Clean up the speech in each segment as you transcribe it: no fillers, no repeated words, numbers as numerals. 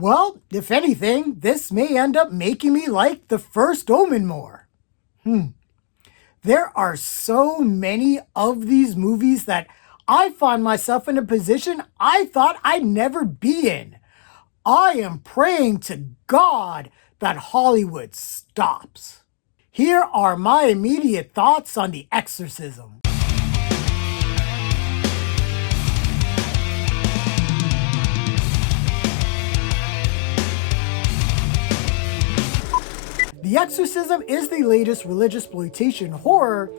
Well, if anything, this may end up making me like the first Omen more. There are so many of these movies that I find myself in a position I thought I'd never be in. I am praying to God that Hollywood stops. Here are my immediate thoughts on The Exorcism. The Exorcism is the latest Religiousploitation horror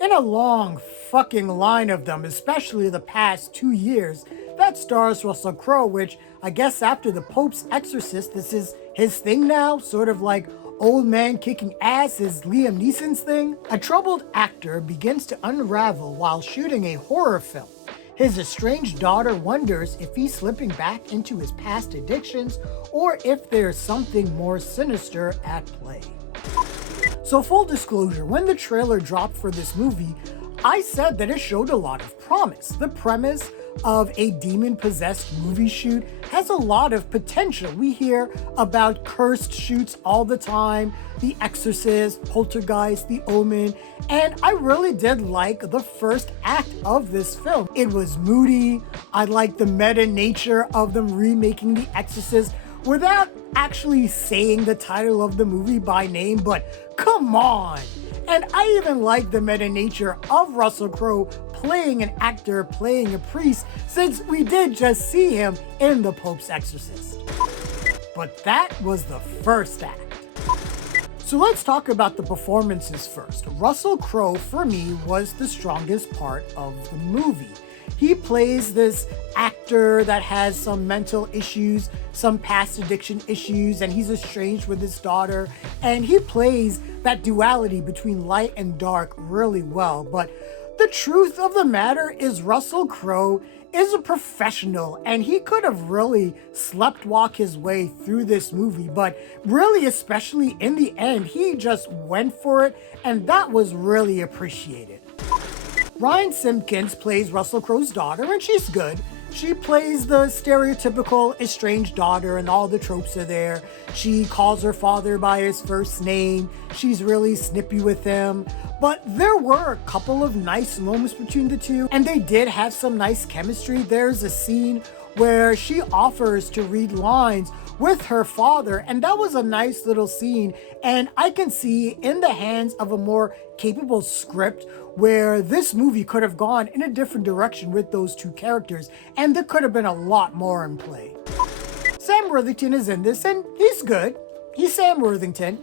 in a long fucking line of them, especially the past 2 years, that stars Russell Crowe, which I guess after the Pope's Exorcist, this is his thing now, sort of like old man kicking ass is Liam Neeson's thing. A troubled actor begins to unravel while shooting a horror film. His estranged daughter wonders if he's slipping back into his past addictions or if there's something more sinister at play. So full disclosure, when the trailer dropped for this movie, I said that it showed a lot of promise. The premise of a demon-possessed movie shoot has a lot of potential. We hear about cursed shoots all the time, The Exorcist, Poltergeist, The Omen, and I really did like the first act of this film. It was moody. I liked the meta nature of them remaking The Exorcist without actually saying the title of the movie by name, but come on! And I even like the meta nature of Russell Crowe playing an actor, playing a priest, since we did just see him in The Pope's Exorcist. But that was the first act. So let's talk about the performances first. Russell Crowe, for me, was the strongest part of the movie. He plays this actor that has some mental issues, some past addiction issues, and he's estranged with his daughter. And he plays that duality between light and dark really well. But the truth of the matter is Russell Crowe is a professional, and he could have really sleptwalked his way through this movie. But really, especially in the end, he just went for it, and that was really appreciated. Ryan Simpkins plays Russell Crowe's daughter, and she's good. She plays the stereotypical estranged daughter, and all the tropes are there. She calls her father by his first name. She's really snippy with him. But there were a couple of nice moments between the two, and they did have some nice chemistry. There's a scene where she offers to read lines with her father, and that was a nice little scene. And I can see in the hands of a more capable script where this movie could have gone in a different direction with those two characters, and there could have been a lot more in play. Sam Worthington is in this, and he's good. He's Sam Worthington.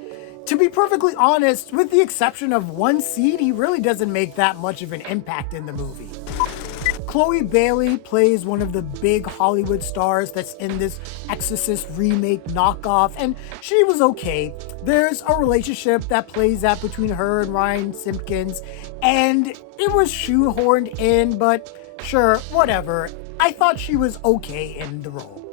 To be perfectly honest, with the exception of one scene, he really doesn't make that much of an impact in the movie. Chloe Bailey plays one of the big Hollywood stars that's in this Exorcist remake knockoff, and she was okay. There's a relationship that plays out between her and Ryan Simpkins, and it was shoehorned in, but sure, whatever. I thought she was okay in the role.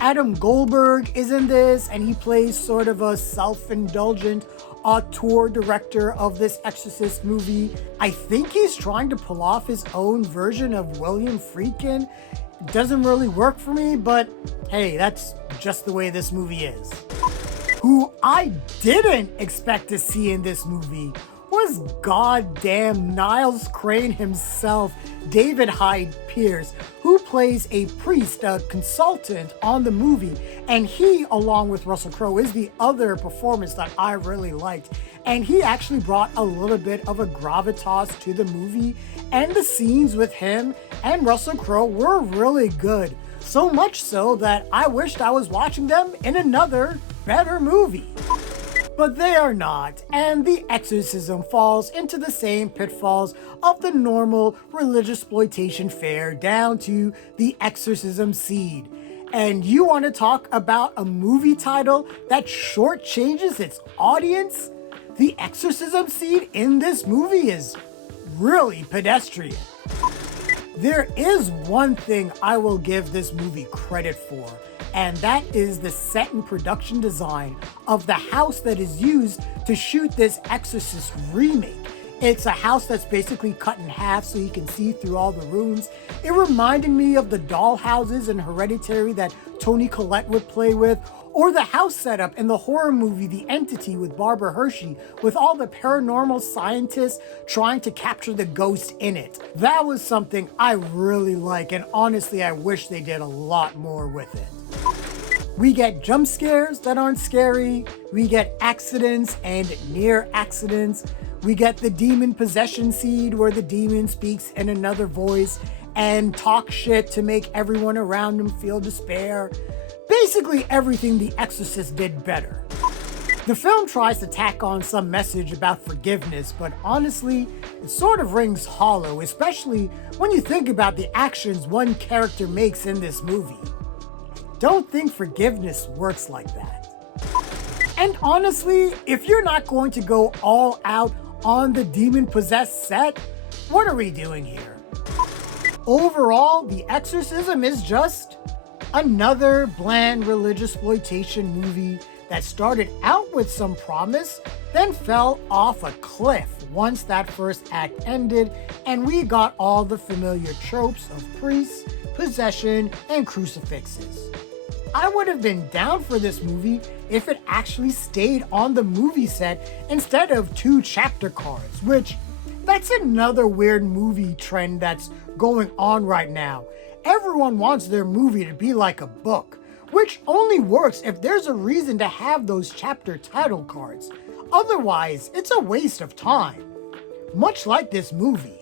Adam Goldberg is in this, and he plays sort of a self-indulgent auteur director of this Exorcist movie. I think he's trying to pull off his own version of William Friedkin. It doesn't really work for me, but hey, that's just the way this movie is. Who I didn't expect to see in this movie was goddamn Niles Crane himself, David Hyde Pierce, who plays a priest, a consultant on the movie. And he, along with Russell Crowe, is the other performance that I really liked. And he actually brought a little bit of a gravitas to the movie, and the scenes with him and Russell Crowe were really good. So much so that I wished I was watching them in another, better movie. But they are not, and The Exorcism falls into the same pitfalls of the normal Religiousploitation fare down to The Exorcism seed. And you want to talk about a movie title that shortchanges its audience? The Exorcism seed in this movie is really pedestrian. There is one thing I will give this movie credit for, and that is the set and production design of the house that is used to shoot this Exorcist remake. It's a house that's basically cut in half so you can see through all the rooms. It reminded me of the doll houses in Hereditary that Toni Collette would play with, or the house setup in the horror movie The Entity with Barbara Hershey, with all the paranormal scientists trying to capture the ghost in it. That was something I really like, and honestly I wish they did a lot more with it. We get jump scares that aren't scary, we get accidents and near accidents, we get the demon possession seed where the demon speaks in another voice and talks shit to make everyone around him feel despair. Basically everything The Exorcist did better. The film tries to tack on some message about forgiveness, but honestly, it sort of rings hollow, especially when you think about the actions one character makes in this movie. Don't think forgiveness works like that. And honestly, if you're not going to go all out on the demon-possessed set, what are we doing here? Overall, The Exorcism is just another bland Religiousploitation movie that started out with some promise, then fell off a cliff once that first act ended and we got all the familiar tropes of priests, possession, and crucifixes. I would have been down for this movie if it actually stayed on the movie set instead of 2 chapter cards, which that's another weird movie trend that's going on right now. Everyone wants their movie to be like a book, which only works if there's a reason to have those chapter title cards. Otherwise, it's a waste of time. Much like this movie.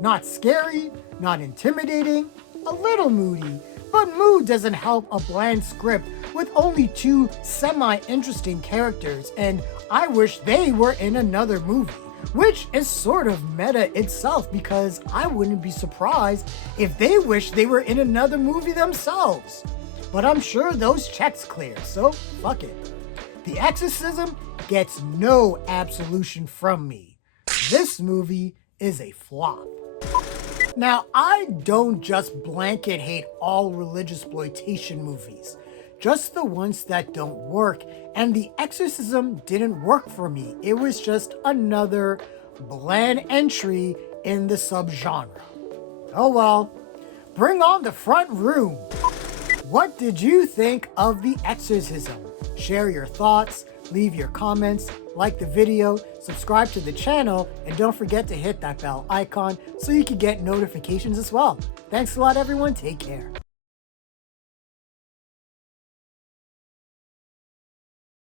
Not scary, not intimidating, a little moody, but mood doesn't help a bland script with only 2 semi-interesting characters, and I wish they were in another movie, which is sort of meta itself because I wouldn't be surprised if they wish they were in another movie themselves. But I'm sure those checks clear, so fuck it. The Exorcism gets no absolution from me. This movie is a flop. Now, I don't just blanket hate all Religiousploitation movies, just the ones that don't work, and The Exorcism didn't work for me. It was just another bland entry in the subgenre. Oh well, bring on the front room. What did you think of The Exorcism? Share your thoughts, leave your comments, like the video, subscribe to the channel, and don't forget to hit that bell icon so you can get notifications as well. Thanks a lot everyone, take care.